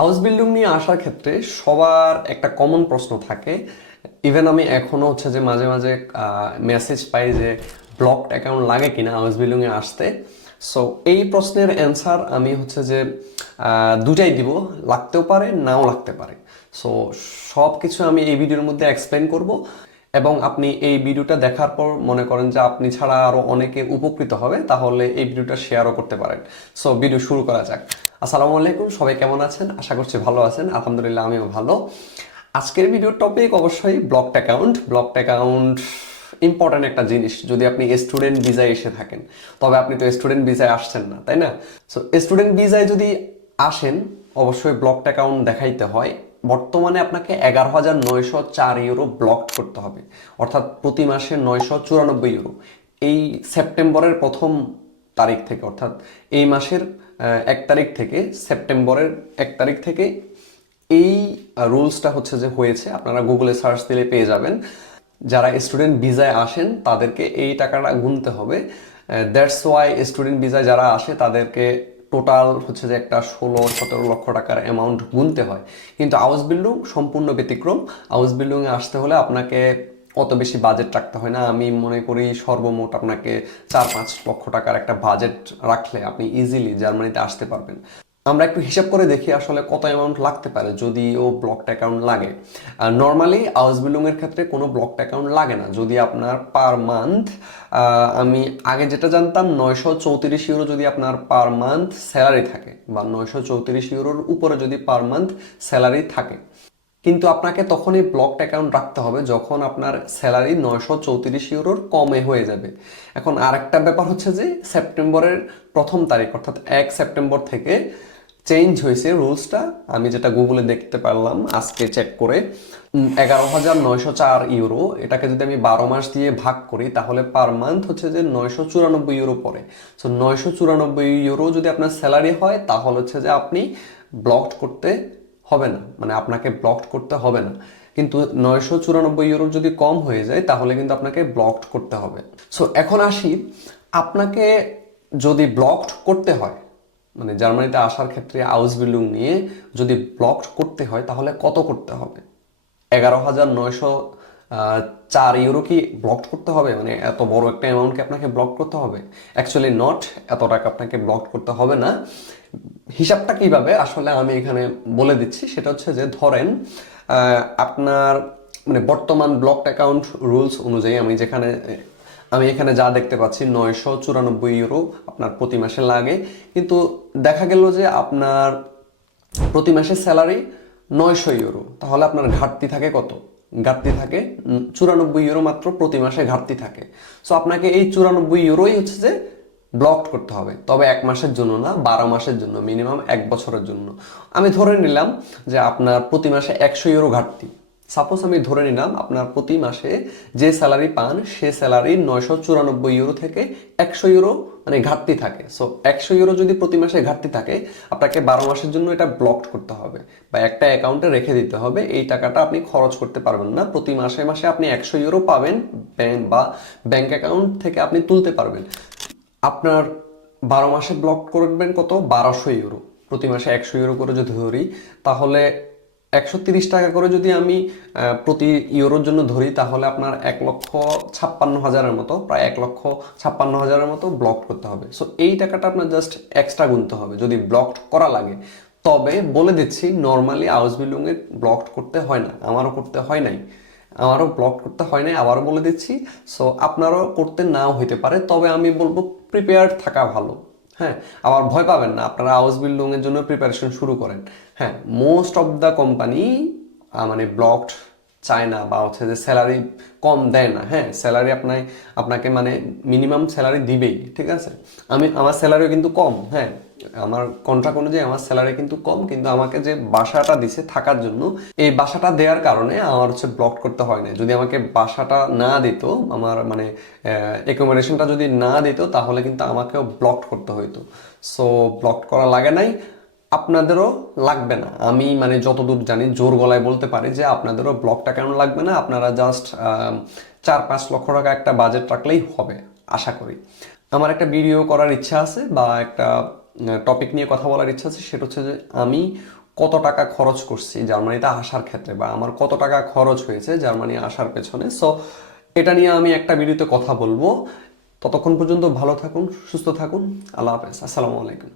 House building নিয়ে আসার ক্ষেত্রে সবার একটা কমন প্রশ্ন থাকে। ইভেন আমি এখনও হচ্ছে যে মাঝে মাঝে মেসেজ পাই যে ব্লকড অ্যাকাউন্ট লাগে কিনা হাউস বিল্ডিং এ আসতে। সো এই প্রশ্নের অ্যান্সার আমি হচ্ছে যে দুটাই দিব। লাগতেও পারে, নাও লাগতে পারে। সো সব কিছু আমি এই ভিডিওর মধ্যে এক্সপ্লেন করব এবং আপনি এই ভিডিওটা দেখার পর মনে করেন যে আপনি ছাড়া আরও অনেকে উপকৃত হবে, তাহলে এই ভিডিওটা শেয়ারও করতে পারেন। সো ভিডিও শুরু করা যাক। আসসালামু আলাইকুম, সবাই কেমন আছেন? আশা করছি ভালো আছেন। আলহামদুলিল্লাহ, আমিও ভালো। আজকের ভিডিওর টপিক অবশ্যই blocked account blocked account important একটা জিনিস। যদি আপনি স্টুডেন্ট ভিসায় এসে থাকেন, তবে আপনি তো স্টুডেন্ট ভিসায় আসছেন না, তাই না? সো স্টুডেন্ট ভিসায় যদি আসেন, অবশ্যই ব্লকড অ্যাকাউন্ট দেখাইতে হয়। বর্তমানে আপনাকে এগারো হাজার নয়শো চার ইউরো ব্লক করতে হবে। অর্থাৎ প্রতি মাসে নয়শো চুরানব্বই ইউরো এই সেপ্টেম্বরের প্রথম তারিখ থেকে, অর্থাৎ এই মাসের এক তারিখ থেকে, সেপ্টেম্বরের এক তারিখ থেকে এই রুলসটা হচ্ছে যে হয়েছে, আপনারা গুগলে সার্চ দিলে পেয়ে যাবেন। যারা স্টুডেন্ট ভিসায় আসেন, তাদেরকে এই টাকাটা গুনতে হবে। দ্যাটস ওয়াই স্টুডেন্ট ভিসায় যারা আসে, তাদেরকে টোটাল হচ্ছে যে একটা ষোলো, সতেরো লক্ষ টাকার অ্যামাউন্ট গুনতে হয়। কিন্তু আউস বিল্ডিং সম্পূর্ণ ব্যতিক্রম। আউস বিল্ডিংয়ে আসতে হলে আপনাকে অত বেশি বাজেট রাখতে হয় না। আমি মনে করি সর্বমোট আপনাকে চার পাঁচ লক্ষ টাকার একটা বাজেট রাখলে আপনি ইজিলি জার্মানিতে আসতে পারবেন। আমরা একটু হিসাব করে দেখি আসলে কত অ্যামাউন্ট লাগতে পারে যদি ও ব্লকড অ্যাকাউন্ট লাগে। নর্মালি হাউস বিল্ডিংয়ের ক্ষেত্রে কোনো ব্লকড অ্যাকাউন্ট লাগে না। যদি আপনার পার মান্থ আমি আগে যেটা জানতাম, নয়শো চৌত্রিশ ইউরো যদি আপনার পার মান্থ স্যালারি থাকে বা নয়শো চৌত্রিশ ইউরোর উপরে যদি পার মান্থ স্যালারি থাকে। কিন্তু আপনাকে তখনই ব্লকড অ্যাকাউন্ট রাখতে হবে যখন আপনার স্যালারি নয়শো চৌত্রিশ ইউরোর কমে হয়ে যাবে। এখন আরেকটা ব্যাপার হচ্ছে যে, সেপ্টেম্বরের প্রথম তারিখ, অর্থাৎ এক সেপ্টেম্বর থেকে চেঞ্জ হয়েছে রুলসটা আমি যেটা গুগলে দেখতে পারলাম, আজকে চেক করে এগারো হাজার নয়শো চার ইউরো। এটাকে যদি আমি বারো মাস দিয়ে ভাগ করি, তাহলে পার মান্থ হচ্ছে যে নয়শো চুরানব্বই ইউরো পড়ে। সো নয়শো চুরানব্বই ইউরো যদি আপনার স্যালারি হয়, তাহলে হচ্ছে যে আপনি ব্লকড করতে হবে না মানে আপনাকে ব্লকড করতে হবে না। কিন্তু নয়শো চুরানব্বই ইউরো যদি কম হয়ে যায়, তাহলে কিন্তু আপনাকে ব্লকড করতে হবে। সো এখন আসি, আপনাকে যদি ব্লকড করতে হয় মানে জার্মানিতে আসার ক্ষেত্রে আউস বিল্ডিং নিয়ে যদি ব্লকড করতে হয়, তাহলে কত করতে হবে? এগারো হাজার নয়শো চার ইউরো কি ব্লক করতে হবে? মানে এত বড় একটা অ্যামাউন্টকে আপনাকে ব্লক করতে হবে? অ্যাকচুয়ালি নট এত টাকা আপনাকে ব্লক করতে হবে না। হিসাবটা কীভাবে? আসলে আমি এখানে বলে দিচ্ছি, সেটা হচ্ছে যে ধরেন আপনার মানে বর্তমান ব্লকড অ্যাকাউন্ট রুলস অনুযায়ী আমি যেখানে, আমি এখানে যা দেখতে পাচ্ছি, নয়শো চুরানব্বই ইউরো আপনার প্রতি মাসে লাগে। কিন্তু দেখা গেল যে আপনার প্রতি মাসে স্যালারি নয়শো ইউরো তাহলে আপনার ঘাটতি থাকে কত? ঘাটতি থাকে চুরানব্বই ইউরো মাত্র প্রতি মাসে ঘাটতি থাকে। সো আপনাকে এই চুরানব্বই ইউরোই হচ্ছে যে ব্লক করতে হবে। তবে এক মাসের জন্য না, বারো মাসের জন্য মিনিমাম এক বছরের জন্য। আমি ধরে নিলাম যে আপনার প্রতি মাসে একশো ইউরো ঘাটতি। সাপোজ আমি ধরে নিলাম আপনার প্রতি মাসে যে স্যালারি পান, সে স্যালারি নয়শো চুরানব্বই ইউরো থেকে একশো ইউরো মানে ঘাটতি থাকে। সো একশো ইউরো যদি প্রতি মাসে ঘাটতি থাকে, আপনাকে বারো মাসের জন্য এটা ব্লক করতে হবে বা একটা অ্যাকাউন্টে রেখে দিতে হবে। এই টাকাটা আপনি খরচ করতে পারবেন না। প্রতি মাসে মাসে আপনি একশো ইউরো পাবেন বা ব্যাংক অ্যাকাউন্ট থেকে আপনি তুলতে পারবেন। আপনার বারো মাসে ব্লক করবেন কত? বারোশো ইউরো প্রতি মাসে একশো ইউরো করে যদি ধরি, তাহলে একশো তিরিশ টাকা করে যদি আমি প্রতি ইউরোর জন্য ধরি, তাহলে আপনার এক লক্ষ ছাপ্পান্ন হাজারের মতো, প্রায় এক লক্ষ ছাপ্পান্ন হাজারের মতো ব্লক করতে হবে। সো এই টাকাটা আপনার জাস্ট এক্সট্রা গুনতে হবে, যদি ব্লক করা লাগে। তবে বলে দিচ্ছি নর্মালি আউস বিল্ডিংয়ে ব্লক করতে হয় না, আমারও করতে হয় নাই। আমারও ব্লক করতে হয় নাই, আবারও বলে দিচ্ছি। সো আপনারও করতে নাও হইতে পারে, তবে আমি বলব প্রিপেয়ার্ড থাকা ভালো। হ্যাঁ আবার ভয় পাবেন না। আপনারা হাউস বিল্ডিং এর জন্য প্রিপারেশন শুরু করেন। হ্যাঁ মোস্ট অফ দ্য কোম্পানি মানে ব্লকড চায় না বা হচ্ছে যে স্যালারি কম দেয় না হ্যাঁ স্যালারি আপনার আপনাকে মানে মিনিমাম স্যালারি দিবেই, ঠিক আছে? আমি, আমার স্যালারিও কিন্তু কম হ্যাঁ আমার কন্ট্রাক্ট অনুযায়ী আমার স্যালারি কিন্তু কম, কিন্তু আমাকে যে বাসাটা দিছে থাকার জন্য, এই বাসাটা দেওয়ার কারণে আমার হচ্ছে ব্লক করতে হয় না যদি আমাকে বাসাটা না দিত, আমার মানে অ্যাকোমোডেশনটা যদি না দিত, তাহলে কিন্তু আমাকেও ব্লক করতে হইতো। সো ব্লক করা লাগে নাই আপনাদেরও লাগবে না। আমি মানে যতদূর জানি জোর গলায় বলতে পারি যে আপনাদেরও ব্লকটা কেন লাগবে না? আপনারা জাস্ট চার পাঁচ লক্ষ টাকা একটা বাজেট রাখলেই হবে, আশা করি। আমার একটা ভিডিও করার ইচ্ছা আছে বা একটা টপিক নিয়ে কথা বলার ইচ্ছা আছে, সেটা হচ্ছে যে আমি কত টাকা খরচ করছি জার্মানিতে আসার ক্ষেত্রে বা আমার কত টাকা খরচ হয়েছে জার্মানি আসার পেছনে। সো এটা নিয়ে আমি একটা ভিডিওতে কথা বলব। ততক্ষণ পর্যন্ত ভালো থাকুন, সুস্থ থাকুন। আল্লাহ হাফেজ। আসসালামু আলাইকুম।